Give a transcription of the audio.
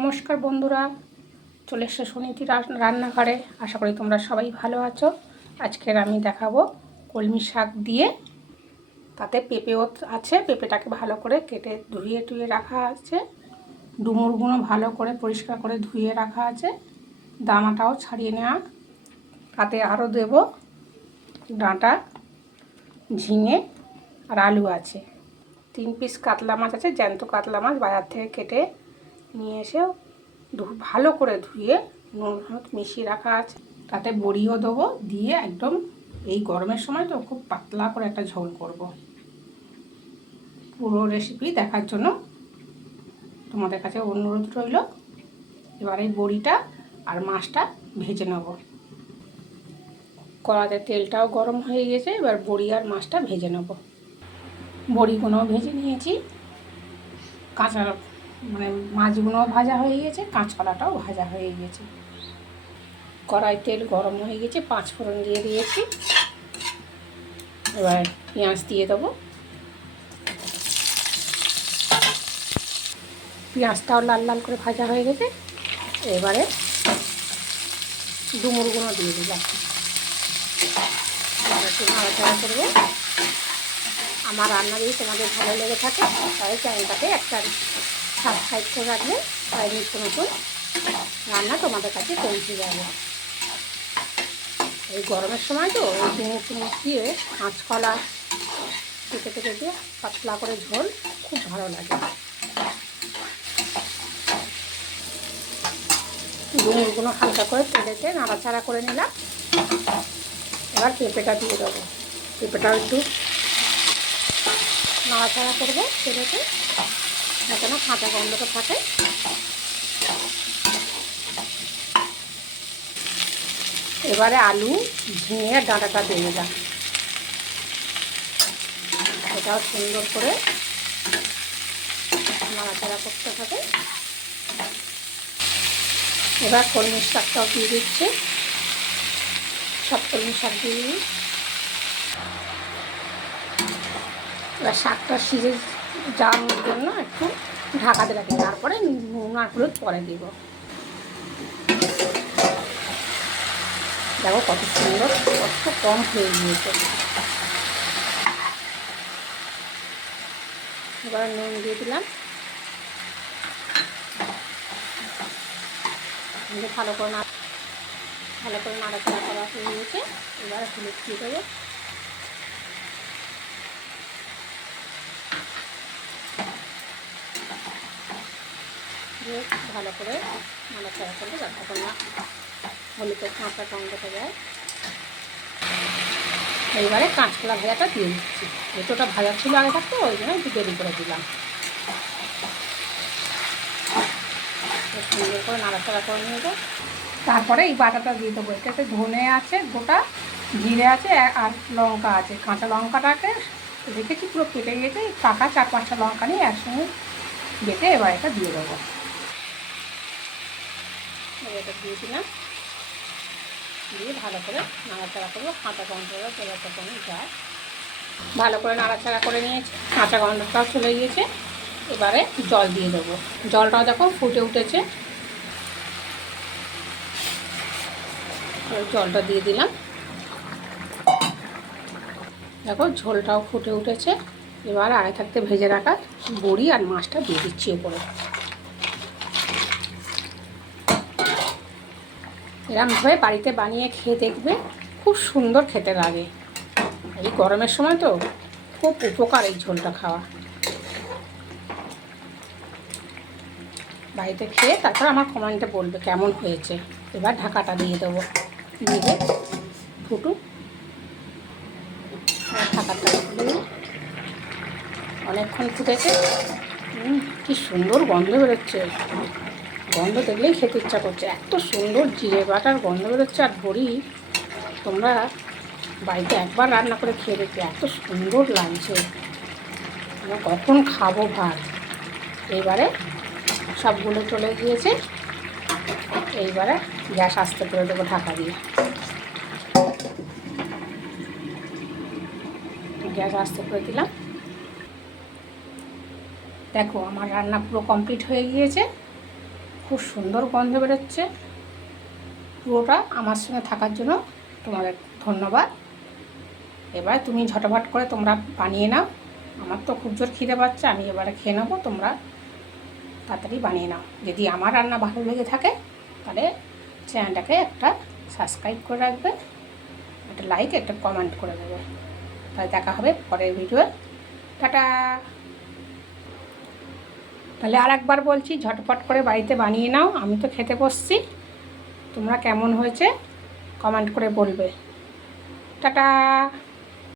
নমস্কার বন্ধুরা, চলে এসেছে সুনীতি রান্নাঘরে। আশা করি তোমরা সবাই ভালো আছো। আজকের আমি দেখাবো কলমি শাক দিয়ে, তাতে পেঁপেও আছে। পেঁপেটাকে ভালো করে কেটে ধুয়ে টুয়ে রাখা আছে, ডুমুরগুলো ভালো করে পরিষ্কার করে ধুয়ে রাখা আছে, দানাটাও ছাড়িয়ে নেওয়া। তাতে আরও দেব ডাঁটা, ঝিঙে আর আলু আছে। 3 পিস কাতলা মাছ আছে, জ্যান্ত কাতলা মাছ বাজার থেকে কেটে নিয়ে এসে ভালো করে ধুয়ে নুন হলুদ মিশিয়ে রাখা আছে। তাতে বড়িও দেবো, দিয়ে একদম এই গরমের সময় তো খুব পাতলা করে একটা ঝোল করব। পুরো রেসিপি দেখার জন্য তোমাদের কাছে অনুরোধ রইল। এবার এই বড়িটা আর মাছটা ভেজে নেব। কড়াতে তেলটাও গরম হয়ে গেছে, এবার বড়ি আর মাছটা ভেজে নেব। বড়িগুলোও ভেজে নিয়েছি, কাঁচা মাছগুলোও ভাজা হয়ে গেছে, কাঁচকলাটাও ভাজা হয়ে গেছে। কড়াই তেল গরম হয়ে গেছে, 5 ফোড়ন দিয়ে দিয়েছি। এবার পেঁয়াজ দিয়ে দেবো। পেঁয়াজটাও লাল লাল করে ভাজা হয়ে গেছে। এবারে ডুমুরগুলো দিয়ে দিলাম, একটু নাড়াচাড়া করবো। আমার রান্না যদি তোমাদের ভালো লেগে থাকে তাহলে চ্যানেলটাকে একটা সাবস্ক্রাইব করে রাখলে তাই নিত্য নতুন রান্না তোমাদের কাছে পৌঁছে যাবে। এই গরমের সময় তো ওই ডুমুর দিয়ে কাঁচকলা কেটে দিয়ে পাতলা করে ঝোল খুব ভালো লাগে। ডুমুরগুলো হালকা করে তেলেতে নাড়াচাড়া করে নিলাম। এবার পেঁপেটা দিয়ে দেবো। পেঁপেটাও একটু নাড়াচাড়া করবো তেলেতে, যাতে না কাঁচা গন্ধটা থাকে। এবারে আলু, ঝিঙে, ডাঁটাটা দিয়ে দিলাম। এটাও সুন্দর করে নাড়াচাড়া করতে হবে। এবার কলমি শাকটাও দিয়ে দিচ্ছি, সব কলমি শাক দিয়ে দিই। এবার শাকটা সিজে যাওয়ার জন্য একটু ঢাকাতে রাখি, তারপরে নুন আর হলুদ পরে দিব। দেখো কত সুন্দর, কত কম হয়ে গিয়েছে। এবার নুন দিয়ে দিলাম, ভালো করে নাড়াচাড়া করা হয়ে গেছে। এবার হলুদ দিয়ে দেবো। ভালো করে নাড়াচাড়া করলে যতক্ষণ না হলুদের কাঁচা গন্ধটা যায়। এইবারে কাঁচকলা ভাজাটা দিয়ে দিচ্ছি। এতটা ভাজা ছিল আগে থাকতে, ওই জন্য একটু দেরি করে দিলাম। সুন্দর করে নাড়াচাড়া করে নিয়ে যাবো। তারপরে এই বাটাটা দিয়ে দেবো। এটাতে ধনে আছে, গোটা জিরে আছে আর লঙ্কা আছে। কাঁচা লঙ্কাটাকে রেখেছি পুরো কেটে গেছে, পাকা 4-5টা লঙ্কা নিয়ে একসঙ্গে বেটে এবার এটা দিয়ে দেবো। এটা দিয়ে দিলাম, দিয়ে ভালো করে নাড়াচাড়া করবো। কাঁচা গন্ধটা যতক্ষণ যায় ভালো করে নাড়াচাড়া করে নিয়েছি, কাঁচা গন্ধটাও চলে গিয়েছে। এবারে জল দিয়ে দেবো। জলটাও দেখো ফুটে উঠেছে, জলটা দিয়ে দিলাম। দেখো ঝোলটাও ফুটে উঠেছে। এবার আগে থাকতে ভেজে রাখা বড়ি আর মাছটা দিয়ে দিচ্ছি উপরে। এরকমভাবে বাড়িতে বানিয়ে খেয়ে দেখবে, খুব সুন্দর খেতে লাগে। এই গরমের সময় তো খুব উপকার এই ঝোলটা খাওয়া। বাড়িতে খেয়ে তারপর আমার কমেন্টে বলবে কেমন হয়েছে। এবার ঢাকাটা দিয়ে দেবো, দিয়ে ফুটুক। ঢাকাটা খুলে অনেকক্ষণ ফুটেছে। কি সুন্দর গন্ধ বেরোচ্ছে, গন্ধ দেখলেই খেতে ইচ্ছা করছে। এত সুন্দর জিরে বাটার গন্ধ বেরোচ্ছে আর বড়ি। তোমরা বাড়িতে একবার রান্না করে খেয়ে দেখবে, এত সুন্দর লাগছে। আমরা কখন খাবো ভাত। এইবারে সবগুলো চলে গিয়েছে। এইবারে গ্যাস আস্তে করে দেবো ঢাকা দিয়ে। গ্যাস আস্তে করে দিলাম। দেখো আমার রান্না পুরো কমপ্লিট হয়ে গিয়েছে। খুব সুন্দর গন্ধ বেরোচ্ছে। পুরোটা আমার সঙ্গে থাকার জন্য তোমাদের ধন্যবাদ। এবার তুমি ঝটপট করে তোমরা বানিয়ে নাও। আমার তো খুব জোর খিদে পাচ্ছে, আমি এবারে খেয়ে নেবো। তোমরা তাড়াতাড়ি বানিয়ে নাও। যদি আমার রান্না ভালো লেগে থাকে তাহলে চ্যানেলটাকে একটা সাবস্ক্রাইব করে রাখবে, একটা লাইক, একটা কমেন্ট করে দেবে। তাহলে দেখা হবে পরের ভিডিও। টাটা। তাহলে আর একবার বলছি, ঝটপট করে বাড়িতে বানিয়ে নাও। আমি তো খেতে বসছি, তোমরা কেমন হয়েছে কমেন্ট করে বলবে। টাটা।